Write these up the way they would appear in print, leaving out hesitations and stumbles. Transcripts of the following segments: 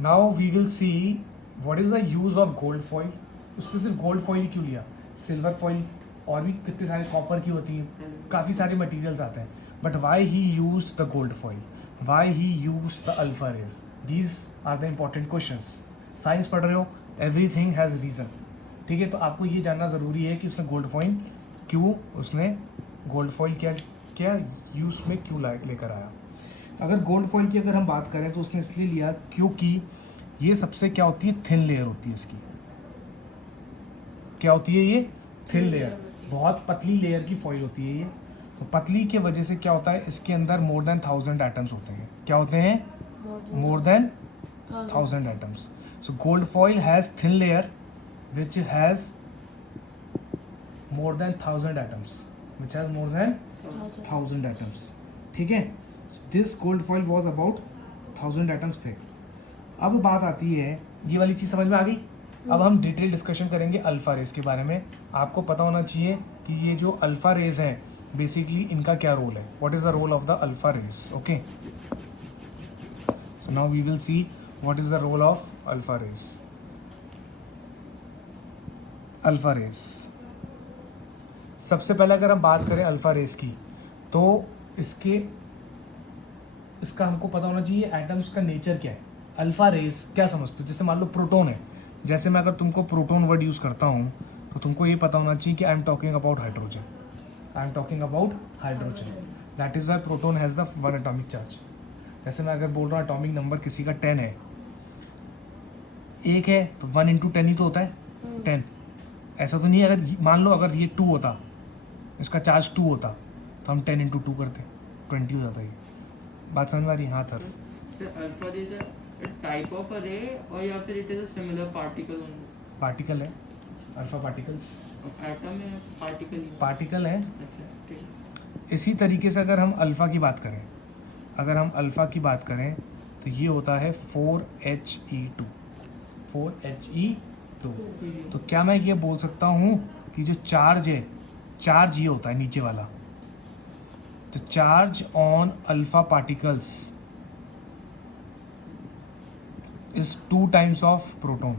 Now we will see what is the use of gold foil. उसने सिर्फ gold foil क्यों लिया, silver foil और भी कितने सारे कॉपर की होती हैं, काफ़ी सारे मटेरियल्स आते हैं. But why he use the gold foil, why he use the alpha rays, these are the important questions. Science पढ़ रहे हो, एवरीथिंग हैज़ रीज़न. ठीक है, तो आपको ये जानना ज़रूरी है कि उसने गोल्ड फॉइल क्यों, उसने गोल्ड फॉइल क्या क्या यूज में क्यों लेकर आया. अगर गोल्ड फॉइल की अगर हम बात करें तो उसने इसलिए लिया क्योंकि ये सबसे क्या होती है, थिन लेयर होती है इसकी. क्या होती है ये, थिन लेयर, बहुत पतली लेयर की फॉइल होती है ये. तो पतली के वजह से क्या होता है, इसके अंदर मोर देन 1000 एटम्स होते हैं. क्या होते हैं, more than 1000 atoms. So gold foil has thin layer which has more than 1000 atoms, which has more than 1000 atoms. ठीक है, this gold foil was about 1000 atoms thick. अब बात आती है, ये वाली चीज समझ में आ गई. अब हम डिटेल डिस्कशन करेंगे अल्फा रेस के बारे में. आपको पता होना चाहिए कि ये जो अल्फा रेस हैं बेसिकली इनका क्या रोल है, what is the role of the alpha rays. Okay, so now we will see what is the role of alpha rays. Alpha rays, सबसे पहले अगर हम बात करें अल्फा रेस की तो इसका हमको पता होना चाहिए एटम्स का नेचर क्या है. अल्फा रेस क्या समझते हो, जैसे मान लो प्रोटॉन है, जैसे मैं अगर तुमको प्रोटॉन वर्ड यूज़ करता हूँ तो तुमको ये पता होना चाहिए कि I am talking about hydrogen, I am talking about hydrogen. That is why proton has the 1 atomic charge. जैसे मैं अगर बोल रहा हूँ एटॉमिक नंबर किसी का 10 है, एक है तो 1 × 10 ही तो होता है 10. ऐसा तो नहीं है, अगर मान लो अगर ये 2 होता, इसका चार्ज 2 होता तो हम 10 × 2 करते, 20 हो जाता. ये बात समझ में आ रही है. हाँ sir, alpha is a type of a रे और या फिर it is a similar particle only. Particle है, अल्फा पार्टिकल्स, एटम में पार्टिकल ही पार्टिकल है. अच्छा ठीक है. इसी तरीके से अगर हम अल्फा की बात करें, अगर हम अल्फा की बात करें तो ये होता है 4He2, 4He2. तो क्या मैं ये बोल सकता हूँ कि जो चार्ज है, चार्ज ये होता है नीचे वाला, तो charge on alpha particles is 2 times of proton.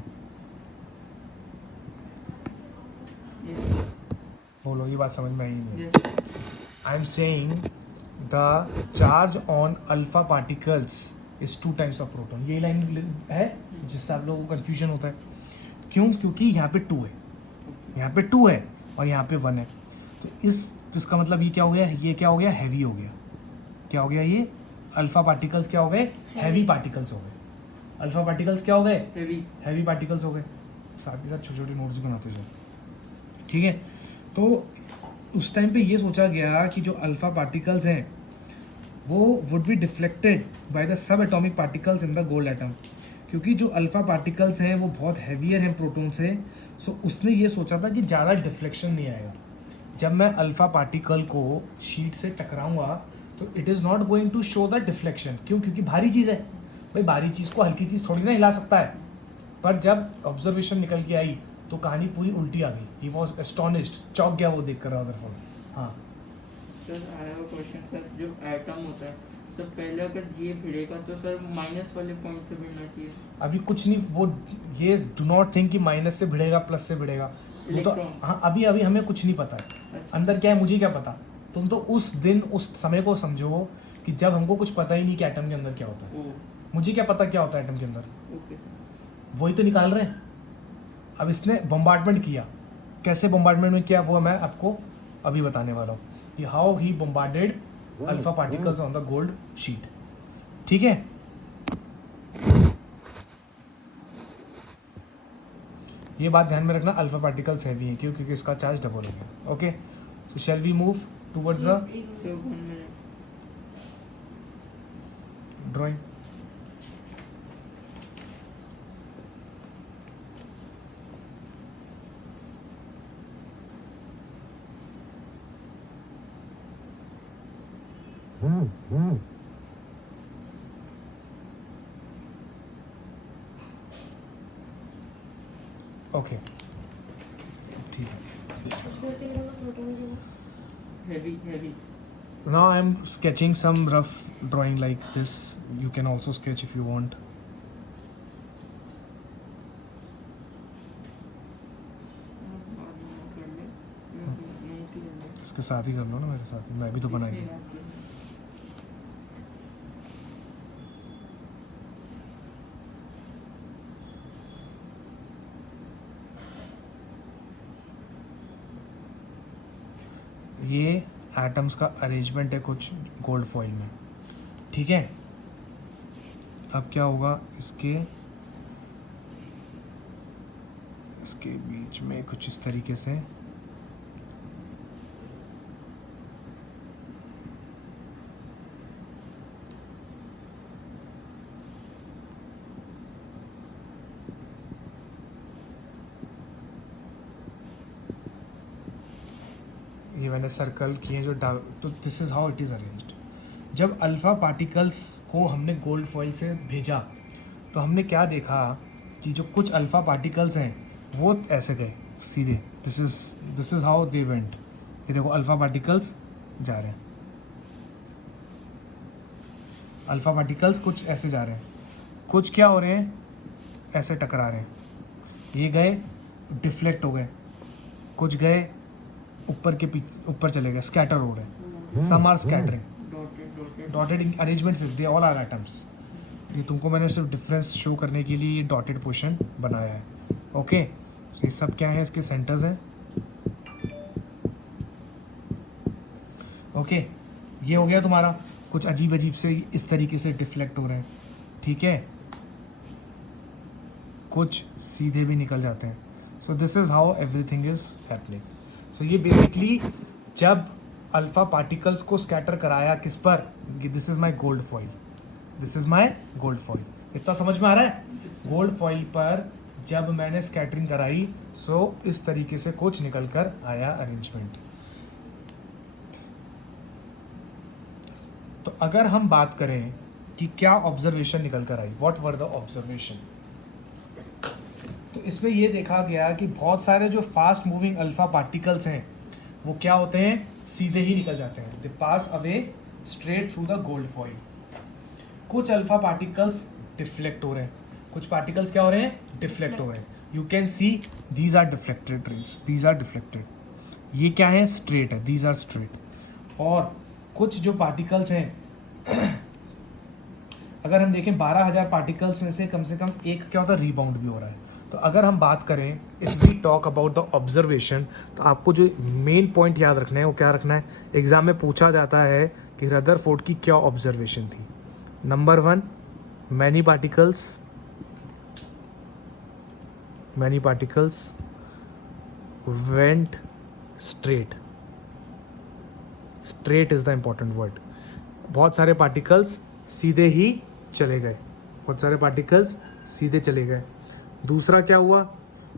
बोलो, ये बात समझ में आई नहीं. आई am saying the charge on alpha particles is 2 times of proton. ये लाइन है जिससे आप लोगों को कंफ्यूजन होता है. क्यों, क्योंकि यहाँ पे 2 है, यहाँ पे 2 है और यहाँ पे 1 है. तो इसका मतलब ये क्या हो गया, ये क्या हो गया, हैवी हो गया. क्या हो गया, ये अल्फा पार्टिकल्स क्या हो गए, हैवी पार्टिकल्स हो गए. अल्फा पार्टिकल्स क्या हो गए, हैवी पार्टिकल्स हो गए. साथ ही साथ छोटे छोटे नोट्स भी बनाते जाओ. ठीक है, तो उस टाइम पे ये सोचा गया कि जो अल्फा पार्टिकल्स हैं वो would be deflected by the sub atomic particles in the gold atom. क्योंकि जो अल्फा पार्टिकल्स हैं वो बहुत हैवियर हैं प्रोटॉन से. सो उसने ये सोचा था कि ज़्यादा डिफ्लेक्शन नहीं आएगा. जब मैं अल्फा पार्टिकल को शीट से टकराऊंगा तो it is not going to show the deflection. क्यों, क्योंकि भारी चीज़ है भाई, भारी चीज़ को हल्की चीज़ थोड़ी ना हिला सकता है. पर जब ऑब्जर्वेशन निकल के आई तो कहानी पूरी उल्टी आ गई. ही वॉज एस्टोनिश्ड, चौंक गया वो देख कर रदरफोर्ड. हाँ sir, I have a question sir. जो एटम होता है सर, पहले अगर ये भिड़ेगा तो सर माइनस वाले पॉइंट पे भिड़ना चाहिए. अभी कुछ नहीं, वो ये डू नॉट थिंक कि माइनस से भिड़ेगा प्लस से भिड़ेगा. वो तो हाँ, अभी अभी हमें कुछ नहीं पता है अंदर क्या है, मुझे क्या पता. तुम तो उस दिन उस समय को समझो कि जब हमको कुछ पता ही नहीं कि एटम के अंदर क्या होता है. मुझे क्या पता क्या होता है एटम के अंदर, वही तो निकाल रहे हैं. अब इसने बम्बार्डमेंट किया, कैसे बम्बार्डमेंट में किया वो मैं आपको अभी बताने वाला हूँ कि how he bombarded alpha particles on the gold sheet. ठीक है, ये बात ध्यान में रखना, अल्फा पार्टिकल्स हैवी हैं. क्यों, क्योंकि इसका चार्ज डबल हो गया. Okay, so shall we move towards the drawing. Okay, ठीक है. heavy. Now I am sketching some rough drawing like this. You can also sketch if you want. इसके साथ ही कर लो ना मेरे साथ, मैं भी तो बनाई। ये एटम्स का अरेंजमेंट है कुछ गोल्ड फॉइल में, ठीक है। अब क्या होगा, इसके बीच में कुछ इस तरीके से ये मैंने सर्कल किए जो तो this is how it is arranged. जब अल्फ़ा पार्टिकल्स को हमने गोल्ड फॉइल से भेजा तो हमने क्या देखा कि जो कुछ अल्फ़ा पार्टिकल्स हैं वो ऐसे गए सीधे, this is how they went. ये देखो अल्फ़ा पार्टिकल्स जा रहे हैं, अल्फ़ा पार्टिकल्स कुछ ऐसे जा रहे हैं, कुछ क्या हो रहे हैं, ऐसे टकरा रहे हैं, ये गए डिफ्लेक्ट हो गए, कुछ गए ऊपर चले गए, स्कैटर हो रहे, some are scattering, dotted arrangement they all are atoms. ये तुमको मैंने सिर्फ डिफरेंस शो करने के लिए डॉटेड पोर्शन बनाया है, ओके। ये सब क्या है, इसके सेंटर्स हैं, ओके। ये हो गया तुम्हारा, कुछ अजीब अजीब से इस तरीके से डिफ्लेक्ट हो रहे हैं, ठीक है, कुछ सीधे भी निकल जाते हैं। So this is how everything is happening. So ये बेसिकली जब अल्फ़ा पार्टिकल्स को स्कैटर कराया किस पर, this is my gold foil, this is my gold foil. इतना समझ में आ रहा है? गोल्ड फॉइल पर जब मैंने स्कैटरिंग कराई सो इस तरीके से कुछ निकल कर आया अरेंजमेंट। तो अगर हम बात करें कि क्या ऑब्जर्वेशन निकल कर आई, व्हाट वर द ऑब्जर्वेशन, तो इसमें यह देखा गया कि बहुत सारे जो फास्ट मूविंग अल्फा पार्टिकल्स हैं वो क्या होते हैं, सीधे ही निकल जाते हैं, they pass away straight through the gold foil. कुछ अल्फा पार्टिकल्स डिफ्लेक्ट हो रहे हैं, कुछ पार्टिकल्स क्या हो रहे हैं, डिफ्लेक्ट हो रहे हैं। You can see these are deflected rays, these are deflected, ये क्या है, स्ट्रेट है, दीज आर स्ट्रेट। और कुछ जो पार्टिकल्स हैं अगर हम देखें 12,000 पार्टिकल्स में से कम एक क्या होता है, रीबाउंड भी हो रहा है। तो अगर हम बात करें if we talk about the observation, तो आपको जो मेन पॉइंट याद रखना है वो क्या रखना है, एग्जाम में पूछा जाता है कि रदरफोर्ड की क्या ऑब्जर्वेशन थी। Number 1, many particles went straight, straight is the important word. बहुत सारे पार्टिकल्स सीधे ही चले गए, बहुत सारे पार्टिकल्स सीधे चले गए। दूसरा क्या हुआ,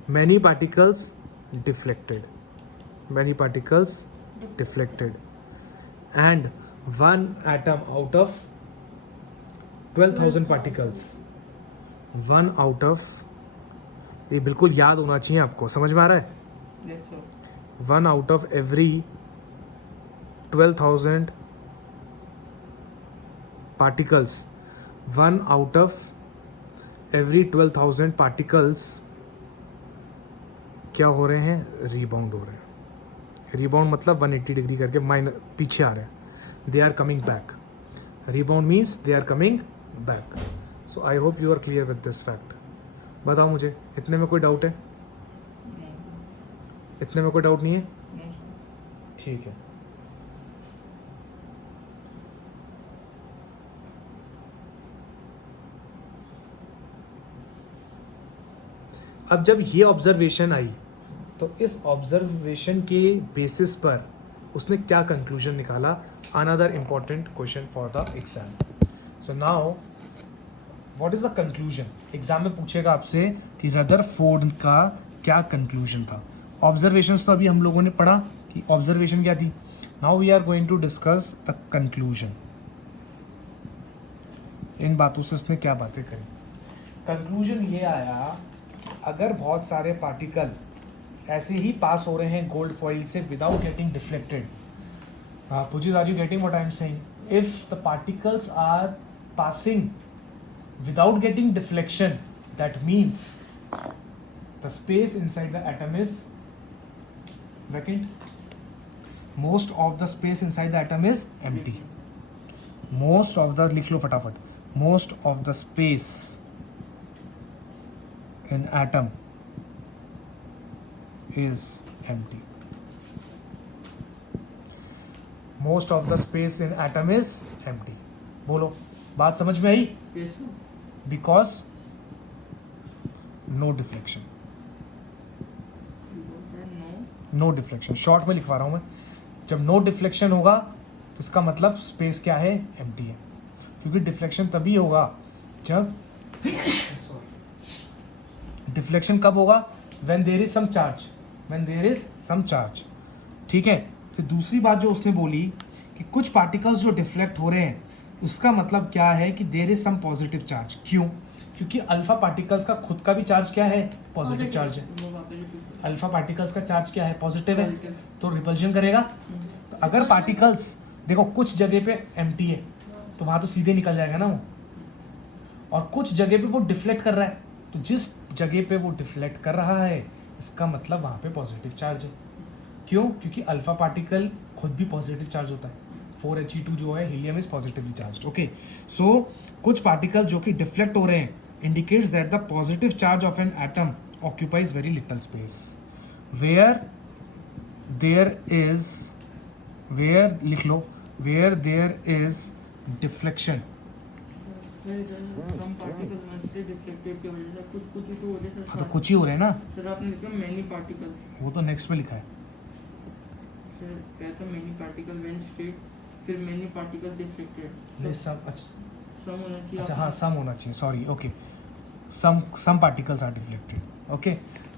many particles deflected, many particles deflected, and one atom out of 12,000 particles, one out of, ये बिल्कुल याद होना चाहिए आपको, समझ में आ रहा है, one out of every 12,000 particles, one out of every 12,000 particles क्या हो रहे हैं, रीबाउंड हो रहे हैं। रीबाउंड मतलब 180 डिग्री करके पीछे आ रहे हैं, they are coming back. Rebound means they are coming back. So I hope you are clear with this fact. बताओ मुझे, इतने में कोई डाउट है, इतने में कोई डाउट नहीं है, ठीक है। अब जब ये ऑब्जर्वेशन आई तो इस ऑब्जर्वेशन के बेसिस पर उसने क्या कंक्लूजन निकाला, another important question for the exam. So now what is the conclusion, exam में पूछेगा आपसे कि रदरफोर्ड का क्या कंक्लूजन था। ऑब्जर्वेशंस तो अभी हम लोगों ने पढ़ा कि ऑब्जर्वेशन क्या थी, now we are going to discuss the conclusion. इन बातों से उसने क्या बातें करी, कंक्लूजन ये आया अगर बहुत सारे पार्टिकल ऐसे ही पास हो रहे हैं गोल्ड फॉइल से without getting deflected, Pujit, are you getting what I am saying, if the particles are passing without getting deflection, that means the space inside the atom is vacant. Most of the space inside the atom is empty. Most of the, लिख लो फटाफट, most of the space in atom is empty. Most of the space in atom is empty. बोलो, बात समझ में आई? Yes, sir. Because no deflection. No. No deflection, short में लिखवा रहा हूं मैं. जब नो डिफ्लेक्शन होगा तो इसका मतलब स्पेस क्या है? एम्प्टी है. क्योंकि डिफ्लेक्शन तभी होगा जब डिफ्लेक्शन कब होगा? When there is some charge. When there is some charge. ठीक है. फिर दूसरी बात जो उसने बोली कि कुछ पार्टिकल्स जो डिफ्लेक्ट हो रहे हैं, उसका मतलब क्या है कि there is some positive charge. क्यों? क्योंकि अल्फा पार्टिकल्स का खुद का भी चार्ज क्या है? पॉजिटिव चार्ज है. वो वापस repeat अल्फा पार्टिकल्स का चार्ज क्या है? पॉजिटिव है. Positive. तो रिपल्शन करेगा. तो अगर पार्टिकल्स देखो कुछ जगह पे एम्प्टी है तो वहां तो सीधे निकल जाएगा ना वो, और कुछ जगह पे वो डिफ्लेक्ट कर रहा है, तो जिस जगह पे वो डिफ्लेक्ट कर रहा है इसका मतलब वहां पे पॉजिटिव चार्ज है. क्यों? क्योंकि अल्फा पार्टिकल खुद भी पॉजिटिव चार्ज होता है. 4He2 जो है helium is positively charge. Okay, so कुछ पार्टिकल जो कि डिफ्लेक्ट हो रहे हैं indicates that the positive charge of an atom occupies very little space. Where लिख लो, where there is deflection. Sir, some particles must be deflected की वजह से कुछ ही तो हो रहे हाँ तो सर. कुछ ही हो रहे हैं ना, सर आपने लिखा many particles. वो तो नेक्स्ट में लिखा है. सर कहता many particle went straight, फिर many particles deflected. नहीं सम, अच्छा सम होना चाहिए. अच्छा हाँ सम होना चाहिए. Sorry, okay. Some particles are deflected. Okay,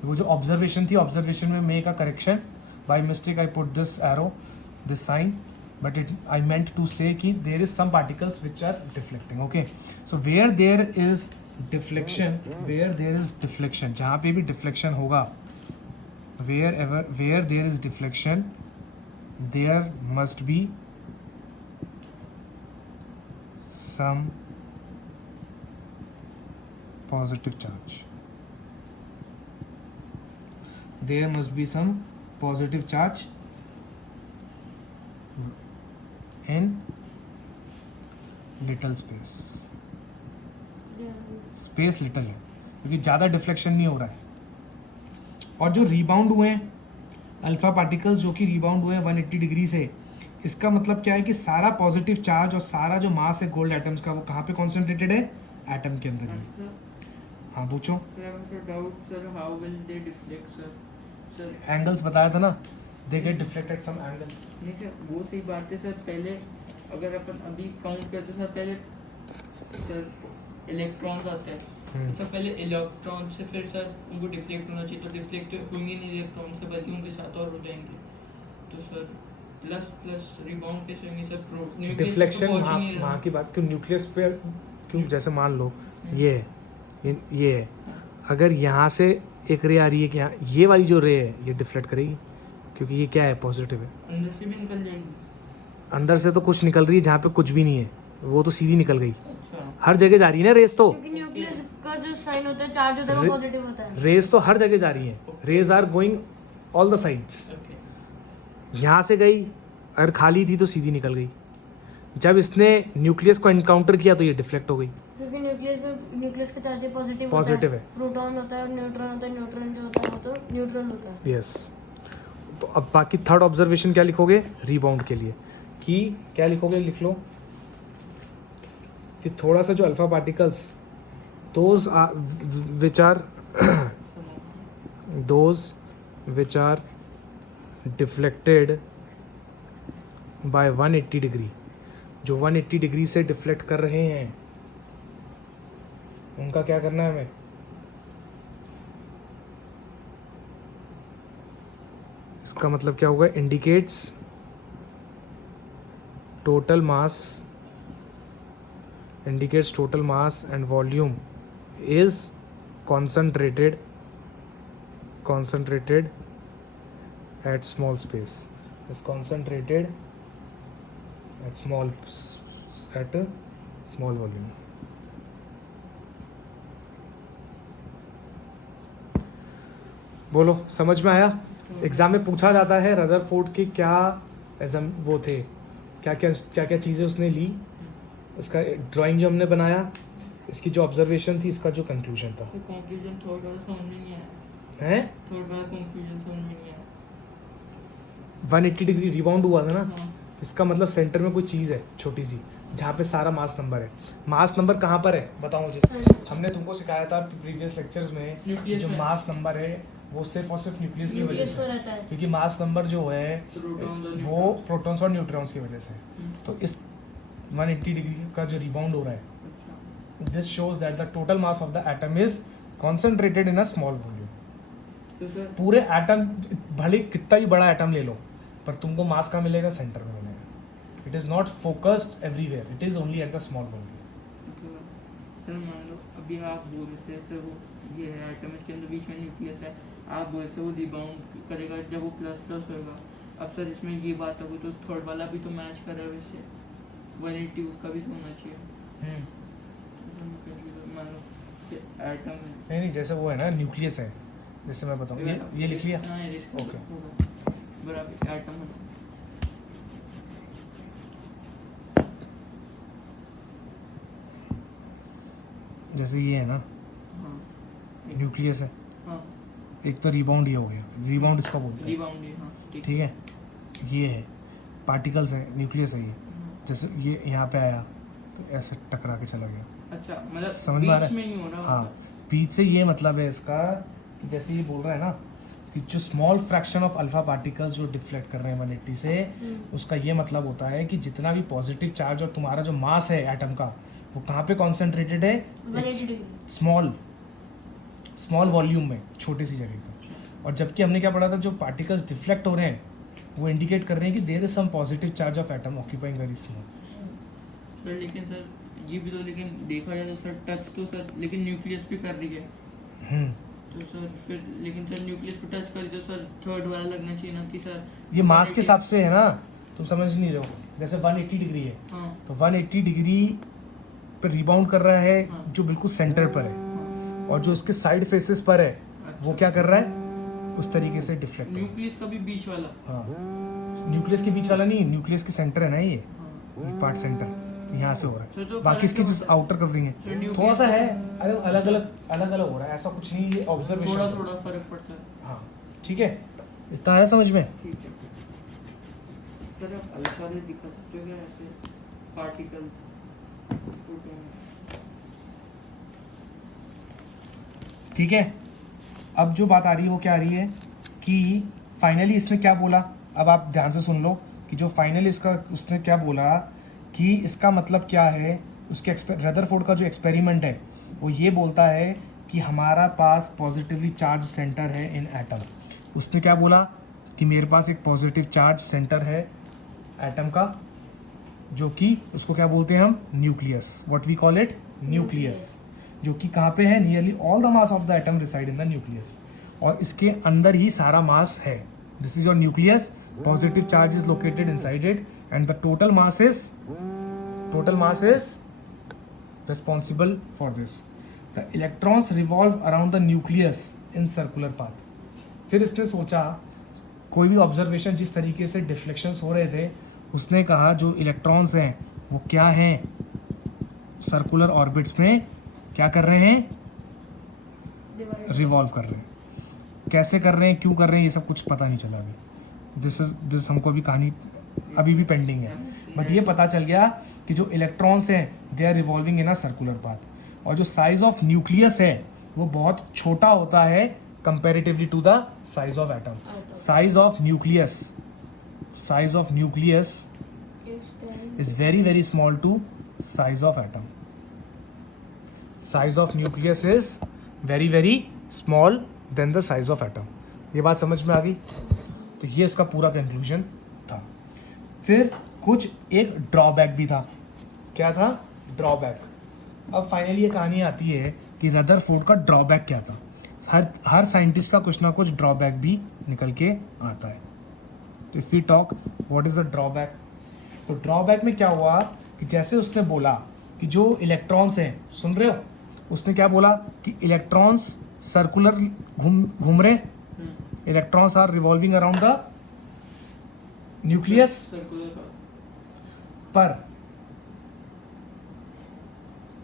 वो जो ऑब्जर्वेशन थी, ऑब्जर्वेशन में make a correction. By mistake I put this arrow, this sign, but I meant to say कि there is some particles which are deflecting. Okay, so where there is deflection, जहाँ पे भी deflection होगा, where there is deflection, there must be some positive charge. There must be some positive charge in little space. Space little है क्योंकि ज़्यादा deflection नहीं हो रहा है. और जो रिबाउंड हुए हैं अल्फा पार्टिकल्स, जो कि रिबाउंड हुए हैं 180 डिग्री से, इसका मतलब क्या है कि सारा पॉजिटिव चार्ज और सारा जो मास है गोल्ड एटम्स का वो कहाँ पे कॉन्सेंट्रेटेड है? एटम के अंदर ही. हाँ पूछो. Doubt sir, how will they deflect sir? Sir angles बताया था ना, they get deflected some angle. नहीं सर, वो सही बात है सर. पहले अगर अपन अभी काउंट करते सर, पहले सर इलेक्ट्रॉन्स आते हैं. सर पहले इलेक्ट्रॉन से फिर सर उनको डिफ्लेक्ट होना चाहिए, तो डिफ्लेक्ट होंगे नहीं इलेक्ट्रॉन से, बल्कि उनके साथ और हो जाएंगे. तो सर प्लस प्लस रिबाउंड कैसे होंगे सर? डिफ्लेक्शन वहाँ की बात क्यों? न्यूक्लियस पे क्यों? जैसे मान लो ये है, अगर यहाँ से एक रे आ रही है कि यहाँ ये वाली जो रे है ये डिफ्लेक्ट करेगी क्योंकि ये क्या है? पॉजिटिव है. अंदर से भी निकल जाएगी. अंदर से तो कुछ निकल रही है, जहाँ पे कुछ भी नहीं है वो तो सीधी निकल गई. अच्छा. हर जगह जा रही है ना रेस. तो क्योंकि न्यूक्लियस का जो साइन होता है, चार्ज होता है, वो पॉजिटिव होता है. रेस तो हर जगह जा रही है. Rays are going all the sides. Okay. यहाँ से गई, अगर खाली थी तो सीधी निकल गई. जब इसने न्यूक्लियस को एनकाउंटर किया तो ये डिफ्लेक्ट हो गई. क्योंकि न्यूक्लियस का चार्ज पॉजिटिव पॉजिटिव है. प्रोटॉन होता है और न्यूट्रॉन होता है. न्यूट्रॉन जो होता है वो तो न्यूट्रल होता है. यस. तो अब बाकी थर्ड ऑब्जर्वेशन क्या लिखोगे रीबाउंड के लिए? कि क्या लिखोगे? लिख लो कि थोड़ा सा जो alpha particles those which are deflected by 180 degree, जो 180 डिग्री से डिफ्लेक्ट कर रहे हैं उनका क्या करना है हमें? इसका मतलब क्या होगा? Indicates total mass and volume is concentrated at small space. Is concentrated at a small volume. बोलो, समझ में आया? एग्जाम में पूछा जाता है रदरफोर्ड की क्या एज वो थे, क्या क्या चीज़ें उसने ली, उसका ड्राइंग जो हमने बनाया, इसकी जो ऑब्जर्वेशन थी, इसका जो कंक्लूजन था। तो कंक्लूजन थर्ड वाला समझ में नहीं आया। हैं थर्ड वाला कंक्लूजन समझ में नहीं आया। 180 डिग्री रिबाउंड हुआ था ना, हाँ। इसका मतलब सेंटर में कोई चीज़ है छोटी सी, जहाँ पे सारा मास नंबर है। मास नंबर कहाँ पर है बताओ मुझे। हमने तुमको सिखाया था प्रीवियस लेक्चर्स में, न्यूक्लियस जो में। मास नंबर है वो सिर्फ और सिर्फ न्यूक्लियस की वजह न्यूक्लियस से पर है। रहता है। क्योंकि मास नंबर जो है प्रोटॉन्स और वो न्यूट्रॉन्स। प्रोटॉन्स और न्यूट्रॉन्स की वजह से। तो इस 180 डिग्री का जो रिबाउंड हो रहा है, अच्छा। This shows that the total mass of the atom is concentrated in a small volume. तो सर पूरे एटम भले कितना ही बड़ा एटम ले लो, पर तुमको मास का मिलेगा सेंटर में मिलेगा। It is not focused everywhere, it is only at the small volume. Sir मान लो अभी आप बोल रहे थे सर, वो ये है एटम, इसके अंदर बीच में न्यूक्लियस है, आप बोल रहे थे वो रिबाउंड करेगा जब वो प्लस प्लस होगा। अब सर इसमें ये बात होगी तो थर्ड वाला भी तो मैच कर रहा है वैसे, 180 उसका भी तो होना चाहिए। तो मैं confused हूँ। मान लो कि एटम है। नहीं नहीं, जैसे वो है ना न्यूक्लियस है, जैसे मैं बताऊँ, ये लिख लिया। हाँ, ये इसका ओके। होगा। बराबर एटम है। जैसे ये है ना हाँ न्यूक्लियस है, हाँ एक तो रिबाउंड ये हो गया, रिबाउंड इसका बोलते हैं, रिबाउंड है। हाँ ठीक है। ये है पार्टिकल्स है, न्यूक्लियस है ये। हाँ। जैसे ये यहाँ पे आया तो ऐसे टकरा के चला गया, अच्छा, मतलब समझ में आ रहा बीच है? में ही हो रहा हाँ, बीच से ये मतलब है इसका कि जैसे ये बोल रहा है ना कि जो small fraction of alpha particles जो डिफ्लेक्ट कर रहे हैं 180 से, उसका ये मतलब होता है कि जितना भी पॉजिटिव चार्ज और तुम्हारा जो मास है एटम का, वो कहाँ पे कॉन्सेंट्रेटेड है, 180 डिग्री। स्मॉल वॉल्यूम में, छोटी सी जगह पे। और जबकि हमने क्या पढ़ा था, जो पार्टिकल्स डिफ्लेक्ट हो रहे हैं वो इंडिकेट कर रहे हैं कि there is some positive charge of atom occupying very small. Sir लेकिन सर ये भी तो, लेकिन देखा जाए तो सर टच तो सर लेकिन न्यूक्लियस पे कर रही है। तो सर फिर लेकिन सर न्यूक्लियस पे टच करी तो सर थर्ड वाला लगना चाहिए ना कि सर ये मास के हिसाब से है ना, तुम समझ नहीं रहे हो। जैसे 180 डिग्री है, हाँ तो 180 डिग्री पे रिबाउंड कर रहा है हाँ। जो बिल्कुल सेंटर पर है, हाँ। और जो उसके साइड फेसेस पर है अच्छा। वो क्या कर रहा है, उस तरीके से डिफ्लेक्ट। न्यूक्लियस का भी बीच वाला। हाँ, न्यूक्लियस के बीच वाला नहीं, न्यूक्लियस के सेंटर है ना ये हाँ। पार्ट सेंटर, यहाँ से हो रहा सर है। तो बाकी फर्क इसकी क्या जो होता है? आउटर कवरिंग सर, है न्यूक्लियस थोड़ा सा है, का- अरे अलग अलग हो रहा है, ऐसा कुछ नहीं, ये ऑब्जर्वेशन। थोड़ा थोड़ा फर्क पड़ता है। हाँ ठीक है, इतना आया समझ में। ठीक है सर, आप अल्फा रे दिखा सकते हो क्या ऐसे पार्टिकल्स? ठीक है, अब जो बात आ रही है वो क्या आ रही है कि फाइनली इसने क्या बोला, अब आप ध्यान से सुन लो कि जो फाइनली इसका उसने क्या बोला कि इसका मतलब क्या है। उसके रदरफोर्ड का जो एक्सपेरिमेंट है वो ये बोलता है कि हमारा पास पॉजिटिवली चार्ज सेंटर है इन एटम। उसने क्या बोला कि मेरे पास एक पॉजिटिव चार्ज सेंटर है एटम का, जो कि उसको क्या बोलते हैं हम, nucleus, what we call it, nucleus, जो कि कहाँ पे है, nearly all the mass of the atom reside in the nucleus, और इसके अंदर ही सारा मास है। This is your nucleus, positive charge is located inside it, and the total mass is responsible for this. The electrons revolve around the nucleus in circular path. फिर इसने सोचा, कोई भी ऑब्जर्वेशन जिस तरीके से डिफ्लेक्शंस हो रहे थे, उसने कहा जो इलेक्ट्रॉन्स हैं वो क्या हैं, सर्कुलर ऑर्बिट्स में क्या कर रहे हैं, रिवॉल्व कर रहे हैं। कैसे कर रहे हैं, क्यों कर रहे हैं, ये सब कुछ पता नहीं चला अभी। दिस हमको अभी कहानी अभी भी पेंडिंग है, बट ये पता चल गया कि जो इलेक्ट्रॉन्स हैं they are revolving in a circular path, और जो साइज ऑफ न्यूक्लियस है वो बहुत छोटा होता है comparatively to the size of atom. Size of nucleus is very very small to size of atom. Size of nucleus is very very small than the size of atom. ये बात समझ में आ गई? तो ये इसका पूरा कंक्लूजन था। फिर कुछ एक ड्रॉबैक भी था। क्या था? ड्रॉबैक। अब फाइनली ये कहानी आती है कि रदरफोर्ड का ड्रॉबैक क्या था। हर साइंटिस्ट का कुछ ना कुछ ड्रॉबैक भी निकल के आता है। तो if we talk what is the drawback, तो ड्रॉबैक में क्या हुआ कि जैसे उसने बोला कि जो इलेक्ट्रॉन्स हैं, सुन रहे हो, उसने क्या बोला कि इलेक्ट्रॉन्स सर्कुलर घूम रहे, electrons are revolving around the nucleus circular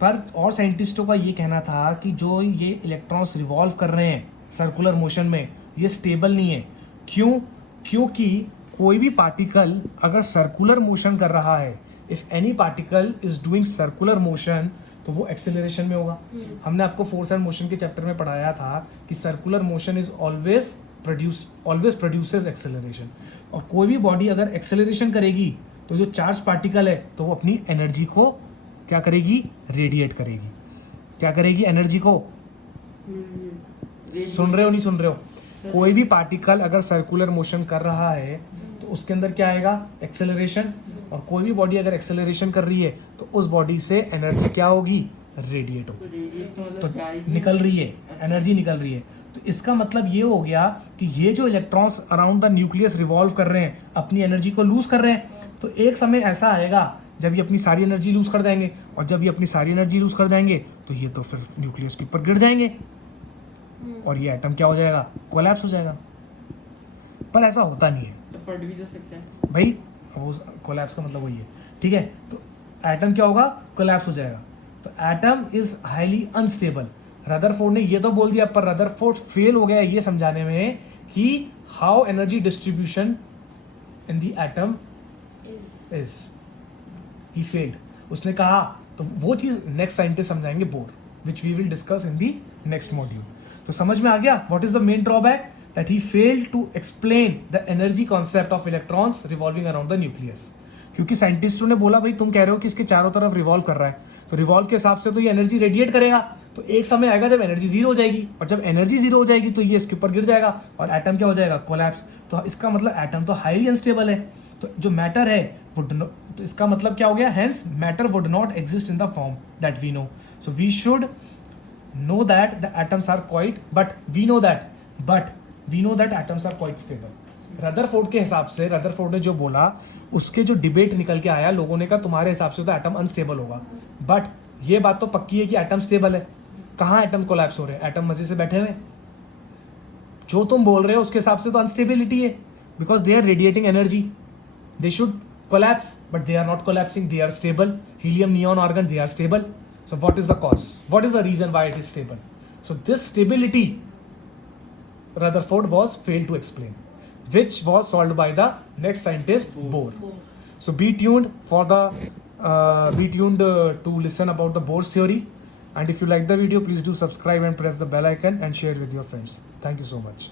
पर और साइंटिस्टों का ये कहना था कि जो ये इलेक्ट्रॉन्स रिवॉल्व कर रहे हैं सर्कुलर मोशन में, ये स्टेबल नहीं है। क्यों? क्योंकि कोई भी पार्टिकल अगर सर्कुलर मोशन कर रहा है, if any particle is doing circular motion, तो वो एक्सेलरेशन में होगा। हमने आपको फोर्स एंड मोशन के चैप्टर में पढ़ाया था कि circular motion is always produces acceleration. और कोई भी बॉडी अगर एक्सेलरेशन करेगी तो जो चार्ज पार्टिकल है तो वो अपनी एनर्जी को क्या करेगी? रेडिएट करेगी। क्या करेगी? एनर्जी को। सुन रहे हो नहीं सुन रहे हो? कोई भी पार्टिकल अगर सर्कुलर मोशन कर रहा है तो उसके अंदर क्या आएगा? एक्सेलरेशन। और कोई भी बॉडी अगर एक्सेलरेशन कर रही है तो उस बॉडी से एनर्जी क्या होगी? रेडिएट होगी। तो निकल रही है, एनर्जी निकल रही है। तो इसका मतलब ये हो गया कि ये जो electrons around the nucleus revolve कर रहे हैं, अपनी एनर्जी को लूज कर रहे हैं। तो एक समय ऐसा आएगा जब ये अपनी सारी एनर्जी लूज कर जाएंगे, और जब ये अपनी सारी एनर्जी लूज कर जाएंगे तो ये तो फिर न्यूक्लियस के ऊपर गिर जाएंगे और ये एटम क्या हो जाएगा? कोलैप्स हो जाएगा। पर ऐसा होता नहीं है तो फट भी तो सकता है भाई। वो कोलैप्स का मतलब वही है, ठीक है। तो एटम क्या होगा? कोलैप्स हो जाएगा। तो atom is highly unstable. Rutherford ने ये तो बोल दिया, पर रदरफोर्ड फेल हो गया ये समझाने में कि how energy distribution in the atom is. He failed. उसने कहा, तो वो चीज नेक्स्ट साइंटिस्ट समझाएंगे, Bohr, which we will discuss in the next module. तो समझ में आ गया what is the main drawback? That he failed to explain the energy concept of electrons revolving around the nucleus. क्योंकि साइंटिस्टों ने बोला भाई तुम कह रहे हो कि इसके चारों तरफ रिवॉल्व कर रहा है, तो रिवॉल्व के हिसाब से तो ये एनर्जी रेडिएट करेगा। तो एक समय आएगा जब एनर्जी जीरो हो जाएगी, और जब एनर्जी जीरो हो जाएगी तो ये इसके ऊपर गिर जाएगा और एटम क्या हो जाएगा? कोलैप्स। तो इसका मतलब एटम तो हाईली अनस्टेबल है। तो जो मैटर है तो इसका मतलब क्या हो गया? Hence matter would not exist in the form that we know. So we should know that the atoms are quite, but we know that atoms are quite stable. Rutherford के हिसाब से, रदरफोर्ड ने जो बोला उसके जो डिबेट निकल के आया, लोगों ने कहा तुम्हारे हिसाब से तो एटम अनस्टेबल होगा, बट ये बात तो पक्की है कि एटम स्टेबल है। कहाँ एटम कोलैप्स हो रहे हैं? एटम मजे से बैठे हुए। जो तुम बोल रहे हो उसके हिसाब से तो अनस्टेबिलिटी है, because they are radiating energy. They should collapse, but they are not collapsing, they are stable. Helium, neon, argon, they are stable. So what is the cause? What is the reason why it is stable? So this stability Rutherford was failed to explain, which was solved by the next scientist Bohr. So be tuned for the to listen about the Bohr's theory. And if you like the video, please do subscribe and press the bell icon and share with your friends. Thank you so much.